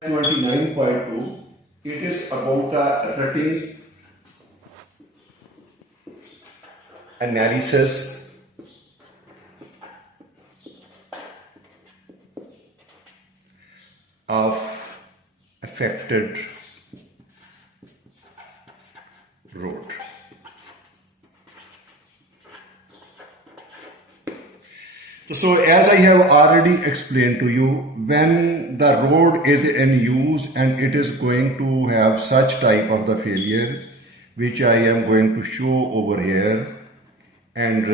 29.2, it is about the rutting analysis of affected road. So as I have already explained to you, when the road is in use and it is going to have such type of the failure, which I am going to show over here, and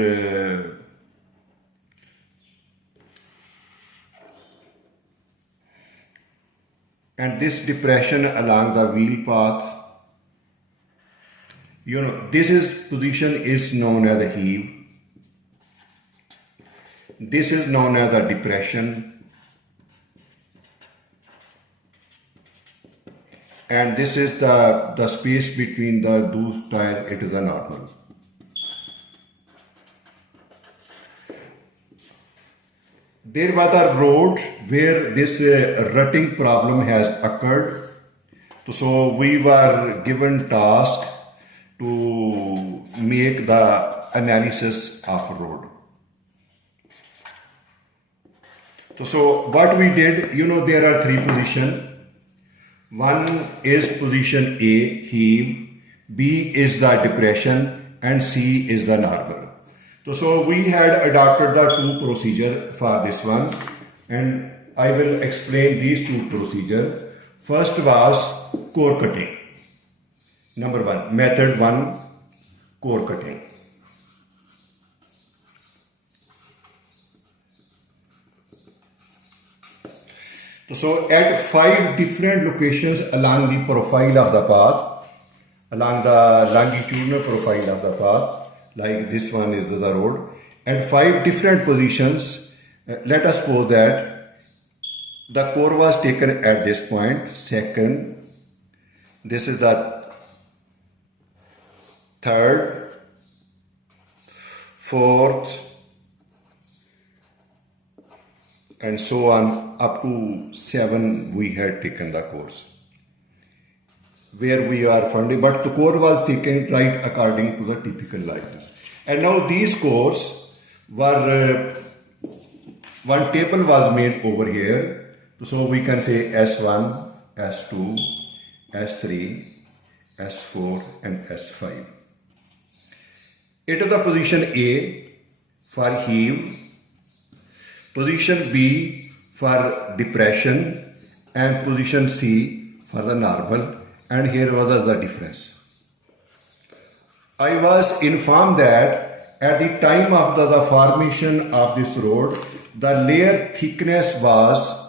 this depression along the wheel path, this position is known as a heave. This is known as a depression, and this is the space between those tires. It is a normal. There was a road where this rutting problem has occurred, so we were given task to make the analysis of road. So what we did, there are three positions. One is position A, heave, B is the depression, and C is the normal. So we had adopted the two procedure for this one, and I will explain these two procedures. First was core cutting. Number one, method one, core cutting. So at 5 different locations along the profile of the path, along the longitudinal profile of the path, like this one is the road, at 5 different positions, let us suppose that the core was taken at this point, second, this is the third, fourth, and so on, up to 7 we had taken the course, where we are finding, but the core was taken right according to the typical license. And now these cores were, one table was made over here, so we can say S1, S2, S3, S4 and S5. It is the position A for heave, position B for depression, and position C for the normal, and here was the difference. I was informed that at the time of the formation of this road, the layer thickness was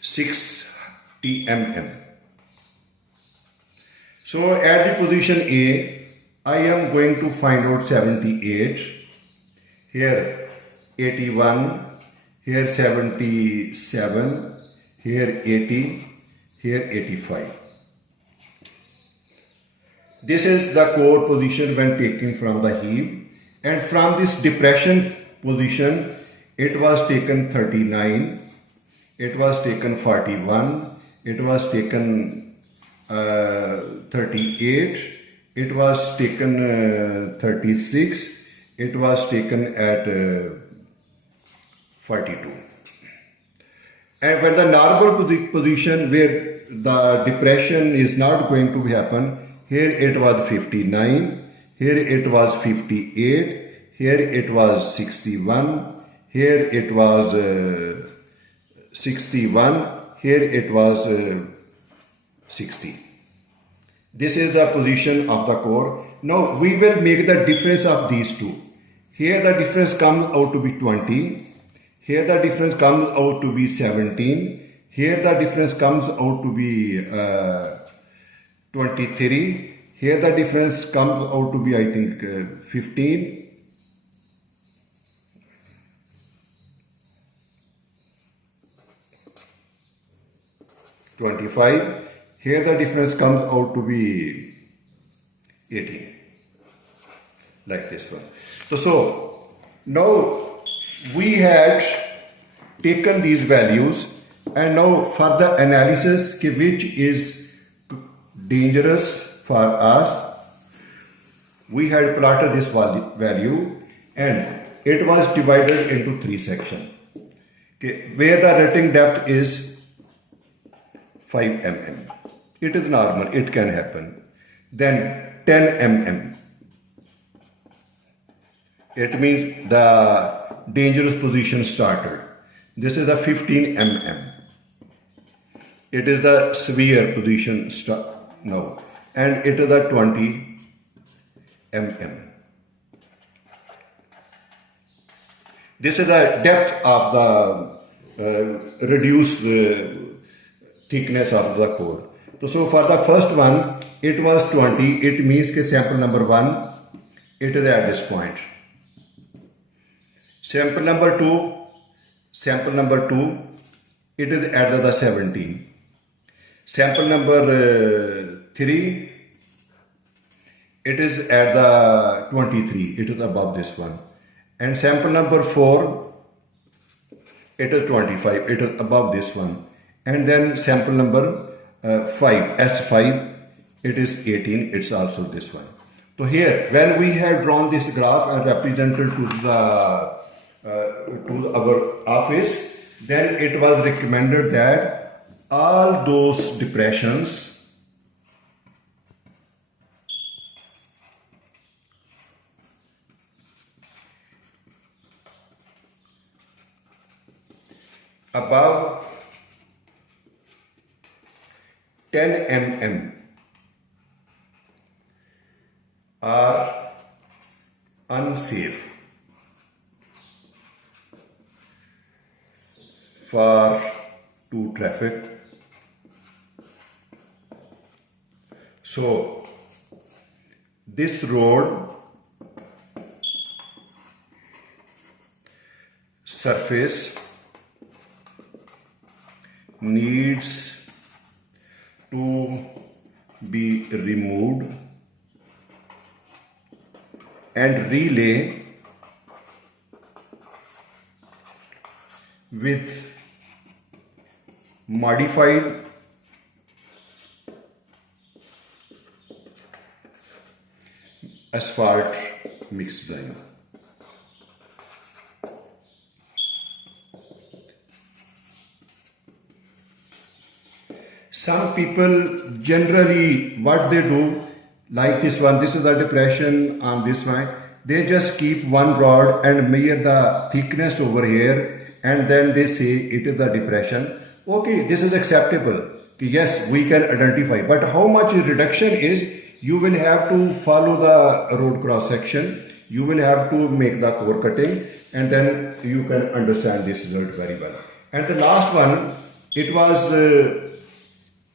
60 mm. So at the position A, I am going to find out 78, here 81, here 77, here 80, here 85. This is the core position when taken from the heave, and from this depression position it was taken 39, it was taken 41, it was taken 38, it was taken 36, it was taken at 42. And when the normal position where the depression is not going to happen, here it was 59, here it was 58, here it was 61, here it was 61, here it was 60. This is the position of the core. Now we will make the difference of these two. Here the difference comes out to be 20. Here the difference comes out to be 17. Here the difference comes out to be 23. Here the difference comes out to be, I think, 15. $25. Here the difference comes out to be 18, like this one. So now we had taken these values, and now for the analysis which is dangerous for us, we had plotted this value and it was divided into 3 sections. Okay, where the rutting depth is 5 mm. It is normal, it can happen. Then 10 mm. It means the dangerous position started. This is the 15 mm. It is the severe position now. And it is the 20 mm. This is the depth of the reduced thickness of the core. So for the first one, it was 20. It means that sample number 1, it is at this point. Sample number 2, it is at the 17. Sample number 3, it is at the 23. It is above this one. And sample number 4, it is 25. It is above this one. And then sample number 5, S5, it is 18. It's also this one. So here, when we have drawn this graph and represented to our office, then it was recommended that all those depressions above 10 mm are unsafe for traffic. So this road surface needs to be removed and relay with modified asphalt mixed lime. Some people generally what they do, like this one, this is the depression on this one, they just keep one rod and measure the thickness over here and then they say it is the depression. Okay, this is acceptable. Yes, we can identify, but how much reduction is, you will have to follow the road cross section, you will have to make the core cutting, and then you can understand this result very well. And the last one, it was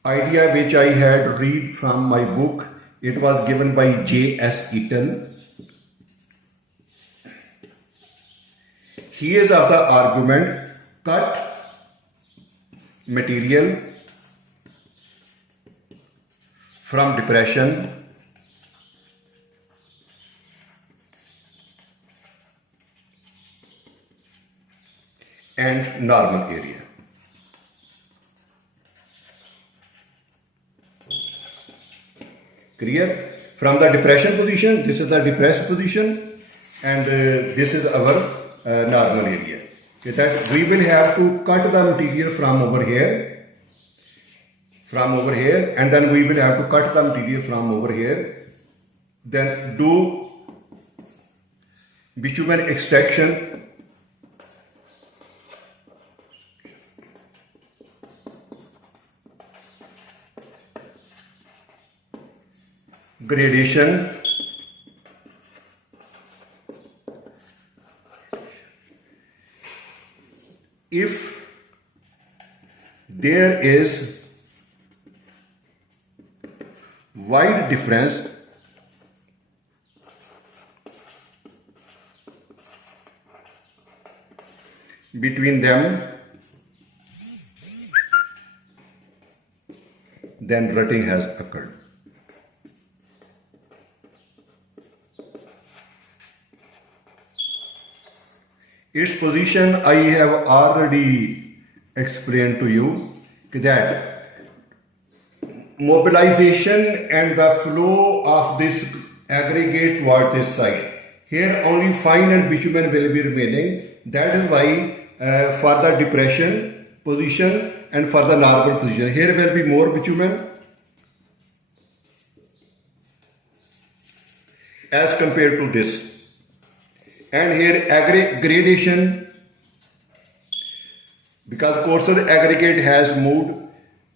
idea which I had read from my book. It was given by J.S. Eaton. He is of the argument, cut material from depression and normal area. Clear? From the depression position, this is the depressed position, and this is our normal area. Okay, that we will have to cut the material from over here, and then we will have to cut the material from over here, then do bitumen extraction, gradation, if there is wide difference between them, then rutting has occurred. Its position I have already explained to you that mobilization and the flow of this aggregate toward this side. Here only fine and bitumen will be remaining. That is why for the depression position and for the normal position, here will be more bitumen as compared to this. And here gradation, because coarser aggregate has moved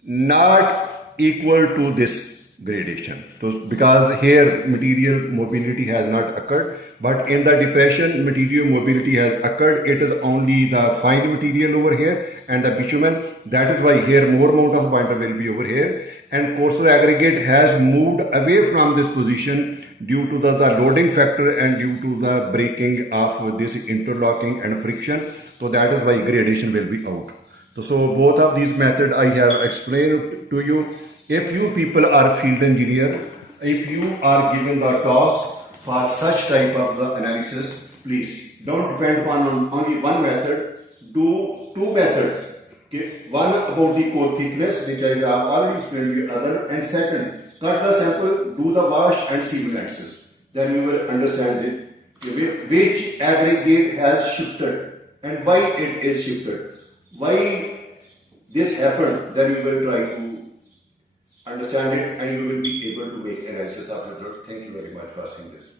not equal to this gradation. So because here material mobility has not occurred, but in the depression material mobility has occurred. It is only the fine material over here and the bitumen. That is why here more amount of binder will be over here, and coarser aggregate has moved away from this position due to the loading factor and due to the breaking of this interlocking and friction. So that is why gradation will be out. So both of these methods I have explained to you. If you people are field engineer, if you are given the task for such type of the analysis, please don't depend upon only one method. Do two methods. Okay? One about the core thickness, which I have already explained to you, other, and second, cut the sample, do the wash and see analysis. Then you will understand it. Which aggregate has shifted and why it is shifted. Why this happened, then you will try to understand it and you will be able to make analysis of the result. Thank you very much for seeing this.